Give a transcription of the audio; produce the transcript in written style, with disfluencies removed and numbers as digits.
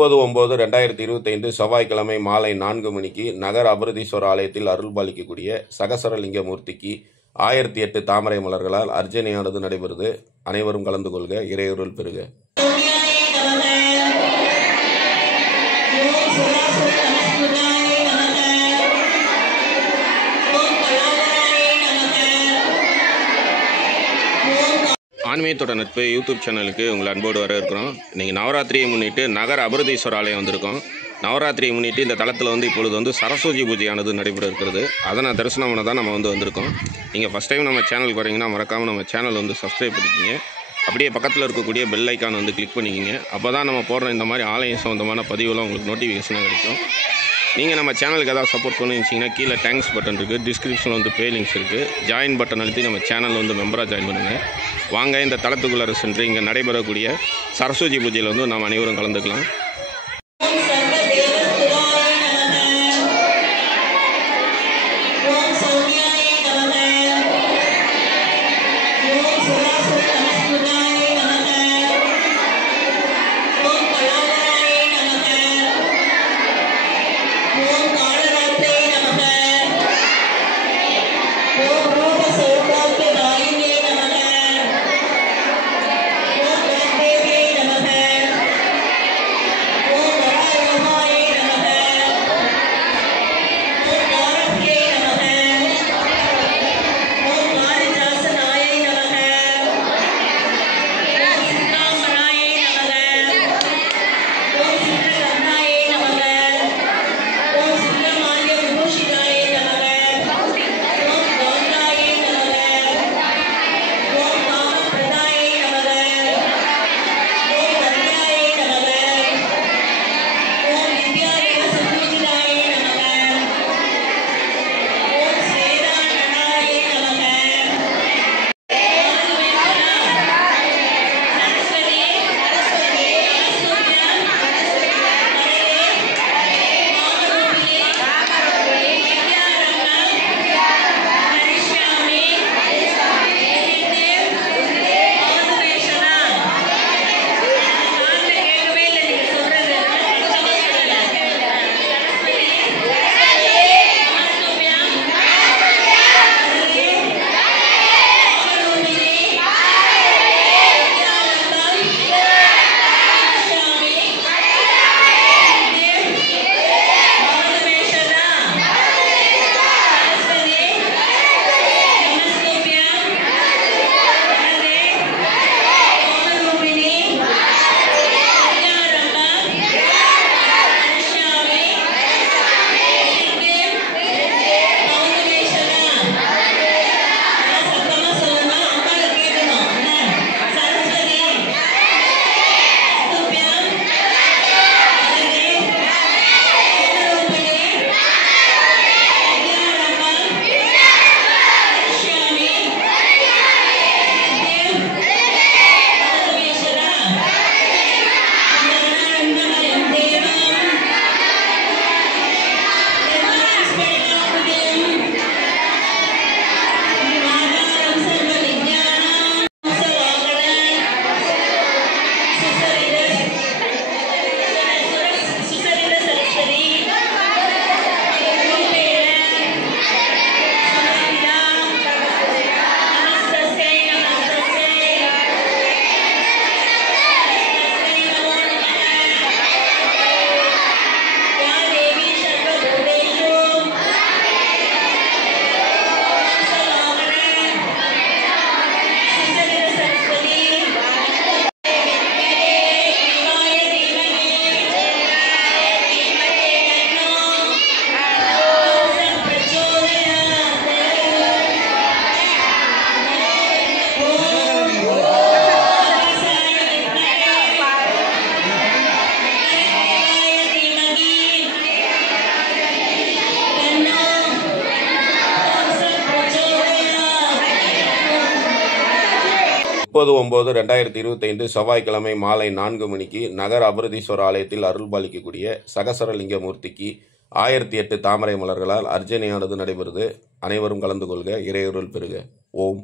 30/9/2025 செவ்வாய்க்கிழமை மாலை 4 மணிக்கு நகர அபராதீஸ்வரர் ஆலயத்தில் அருள்பாலிக்கக்கூடிய சகசரலிங்க மூர்த்திக்கு 1008 தாமரை மலர்களால் அர்ச்சனையானது நடைபெறுது. அனைவரும் கலந்து கொள்க. இறையருள் பெறுக. ஆன்மீகத்தோட நட்பு யூடியூப் சேனலுக்கு உங்களை அன்போடு வர இருக்கிறோம். இன்றைக்கி நவராத்திரியை முன்னிட்டு நகர அபராதீஸ்வரர் ஆலயம் வந்திருக்கோம். நவராத்திரியை முன்னிட்டு இந்த தளத்தில் இப்பொழுது சரஸ்வதி பூஜையானது நடைபெற இருக்கிறது. அதை நான் தரிசனம் பண்ண தான் நம்ம வந்திருக்கோம். நீங்கள் ஃபஸ்ட் டைம் நம்ம சேனலுக்கு வரீங்கன்னா மறக்காமல் நம்ம சேனல் சப்ஸ்கிரைப் பண்ணிக்கிங்க. அப்படியே பக்கத்தில் இருக்கக்கூடிய பெல் ஐக்கான் கிளிக் பண்ணிக்கிங்க. அப்போ தான் நம்ம போடுற இந்த மாதிரி ஆலயம் சம்மந்தமான பதிவுலாம் உங்களுக்கு நோட்டிஃபிகேஷனாக கிடைக்கும். நீங்கள் நம்ம சேனலுக்கு ஏதாவது சப்போர்ட் பண்ணிச்சிங்கன்னா கீழே தேங்க்ஸ் பட்டன் இருக்குது, டிஸ்கிரிப்ஷனில் பே லிங்க்ஸ் இருக்குது. ஜாயின் பட்டன் அழுத்தி நம்ம சேனல் மெம்பராக ஜாயின் பண்ணுங்கள். வாங்க இந்த தளத்துக்குள்ளே சென்று இங்கே நடைபெறக்கூடிய சரஸ்வதி பூஜையில் நாம் அனைவரும் கலந்துக்கலாம். முப்பது 9/2025 செவ்வாய்க்கிழமை மாலை 4 மணிக்கு நகர அபராதீஸ்வரர் ஆலயத்தில் அருள்பாலிக்கக்கூடிய சகசரலிங்க மூர்த்திக்கு 1008 தாமரை மலர்களால் அர்ச்சனையானது நடைபெறுது. அனைவரும் கலந்து கொள்க. இறையருள் பெறுக. ஓம்.